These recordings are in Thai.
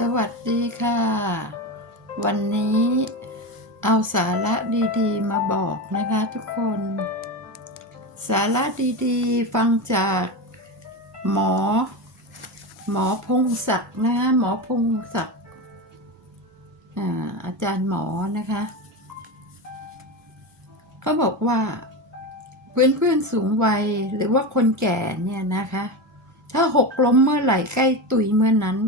สวัสดีค่ะ วันนี้เอาสาระดีๆ มาบอกนะคะทุกคน สาระดีๆ ฟังจากหมอ หมอพงศักดิ์นะคะหมอพงศักดิ์อาจารย์หมอนะคะเขาบอกว่าเพื่อนเพื่อนๆสูงวัยหรือว่าคนแก่เนี่ยนะคะ ถ้าหกล้มเมื่อไหร่ใกล้ตุยเมื่อนั้น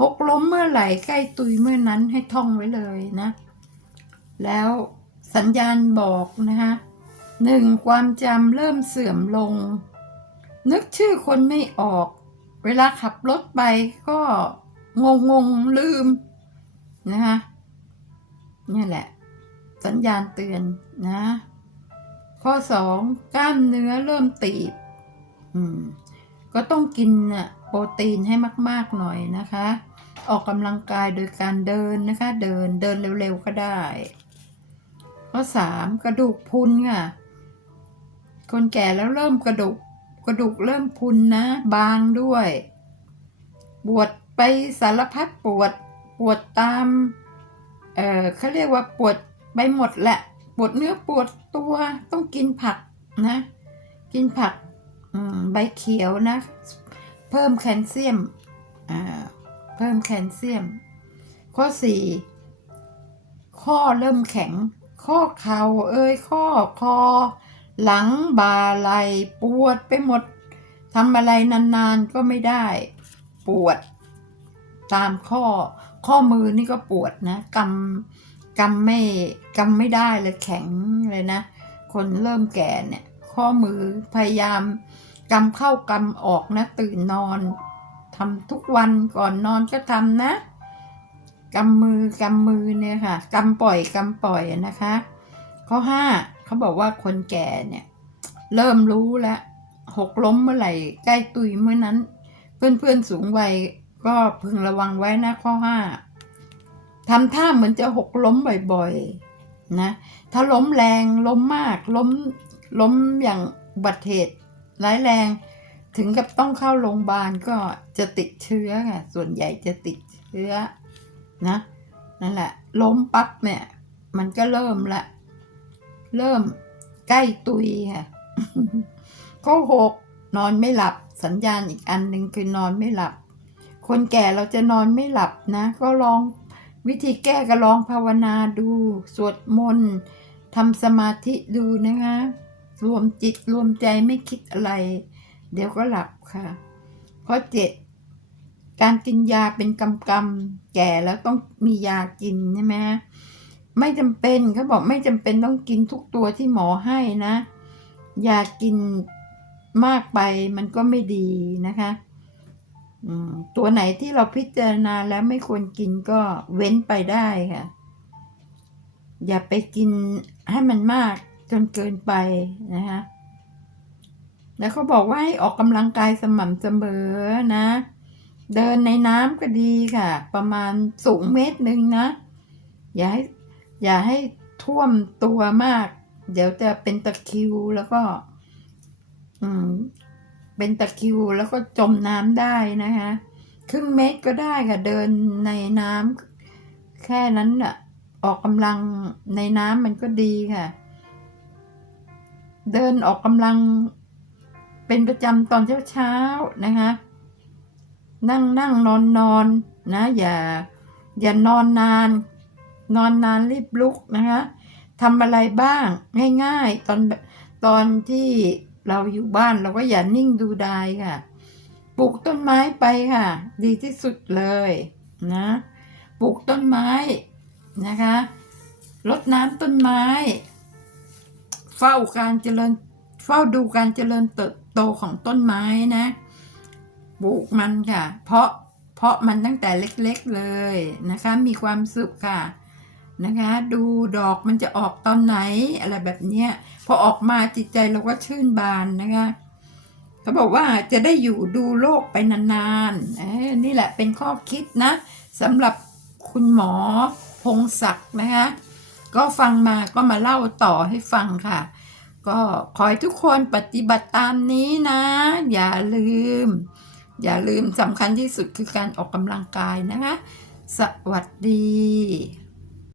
หกล้มเมื่อไหร่ใกล้ตุยเมื่อนั้นให้ท่องไว้เลยนะ แล้วสัญญาณบอกนะคะหนึ่งความจำเริ่มเสื่อมลง นึกชื่อคนไม่ออก เวลาขับรถไปก็งงงๆลืมนะคะนี่แหละ สัญญาณเตือนนะ ข้อสองกล้ามเนื้อเริ่มตีบ อืม ก็ต้องกินน่ะ ปรตีนให้มาก ๆ หน่อยนะคะ ออกกำลังกายโดยการเดินนะคะ เดินเดินเร็ว ๆ ก็ได้ ข้อสามกระดูกพุนค่ะ คนแก่แล้วเริ่มกระดูกกระดูกเริ่มพุนนะ บางด้วย ปวดไปสารพัดปวดปวดตาม เออเขาเรียกว่าปวดไปหมดแหละ ปวดเนื้อปวดตัวต้องกินผักนะ กินผักใบเขียวนะ เพิ่มแคลเซียมอ่าเพิ่มแคลเซียม ข้อสี่ข้อเริ่มแข็ง ข้อเข่าเอ้ยข้อคอ หลังบ่าไหลปวดไปหมดทำอะไรนานๆก็ไม่ได้ ปวด ตามข้อ ข้อมือนี่ก็ปวดนะกำกำไม่กำไม่ได้เลยแข็งเลยนะ คนเริ่มแก่เนี่ย ข้อมือพยายาม กำเข้ากำออกนะตื่นนอนทำทุกวันก่อนนอนก็ทำนะกำมือกำมือเนี่ยค่ะกำปล่อยกำปล่อยนะคะ ข้อห้าเขาบอกว่าคนแก่เนี่ย เริ่มรู้แล้วหกล้มเมื่อไหร่ใกล้ตุยเมื่อนั้น เพื่อนๆสูงวัยก็พึงระวังไว้นะข้อห้าทำท่าเหมือนจะหกล้มบ่อยๆนะถ้าล้มแรงล้มมากล้มล้มอย่างบัตเหตุ ร้ายแรงถึงกับต้องเข้าโรงพยาบาลก็จะติดเชื้อค่ะส่วนใหญ่จะติดเชื้อนะนั่นแหละ ล้มปั๊บเนี่ย มันก็เริ่มละ เริ่มใกล้ตุยค่ะข้อหกนอนไม่หลับสัญญาณอีกอันหนึ่งคือนอนไม่หลับ คนแก่เราจะนอนไม่หลับนะ ก็ลองวิธีแก้ก็ลองภาวนาดู สวดมนต์ทำสมาธิดูนะคะ รวมจิตรวมใจไม่คิดอะไร เดี๋ยวก็หลับค่ะข้อเจ็ดการกินยาเป็นกำกำแก่แล้วต้องมียากินใช่ไหมไม่จำเป็นเขาบอกไม่จำเป็นต้องกินทุกตัวที่หมอให้นะ ยากินมากไปมันก็ไม่ดีนะคะตัวไหนที่เราพิจารณาแล้วไม่ควรกินก็เว้นไปได้ค่ะ อย่าไปกินให้มันมาก นเกินไปนะคะแล้วเขาบอกว่าให้ออกกำลังกายสม่ำเสมอนะ เดินในน้ำก็ดีค่ะ ประมาณสูงเมตรหนึ่งนะ อย่าให้อย่าให้ท่วมตัวมาก เดี๋ยวจะเป็นตะคิวแล้วก็ อืม เป็นตะคิวแล้วก็จมน้ำได้นะคะครึ่งเมตรก็ได้ค่ะ เดินในน้ำแค่นั้นน่ะออกกำลังในน้ำมันก็ดีค่ะ เดินออกกำลังเป็นประจำตอนเช้าเช้าๆนะคะ นั่งนั่งนอนนอนนะอย่าอย่านอนนาน นอนนานรีบลุกนะคะทำอะไรบ้างง่ายๆ ตอนตอนที่เราอยู่บ้านเราก็อย่านิ่งดูดายค่ะ ปลูกต้นไม้ไปค่ะ ดีที่สุดเลยนะปลูกต้นไม้นะคะรดน้ำต้นไม้ เฝ้าการเจริญ เฝ้าดูการเจริญเติบโตของต้นไม้นะปลูกมันค่ะ เพราะเพราะมันตั้งแต่เล็กๆเลยนะคะ มีความสุขค่ะนะคะ ดูดอกมันจะออกตอนไหนอะไรแบบเนี้ยพอออกมาจิตใจเราก็ชื่นบานนะคะเขาบอกว่าจะได้อยู่ดูโลกไปนานๆเอ้นี่แหละเป็นข้อคิดนะสำหรับคุณหมอพงศักดิ์นะคะ ก็ฟังมาก็มาเล่าต่อให้ฟังค่ะ ก็ขอให้ทุกคนปฏิบัติตามนี้นะ อย่าลืม อย่าลืมสำคัญที่สุดคือการออกกำลังกายนะคะ สวัสดี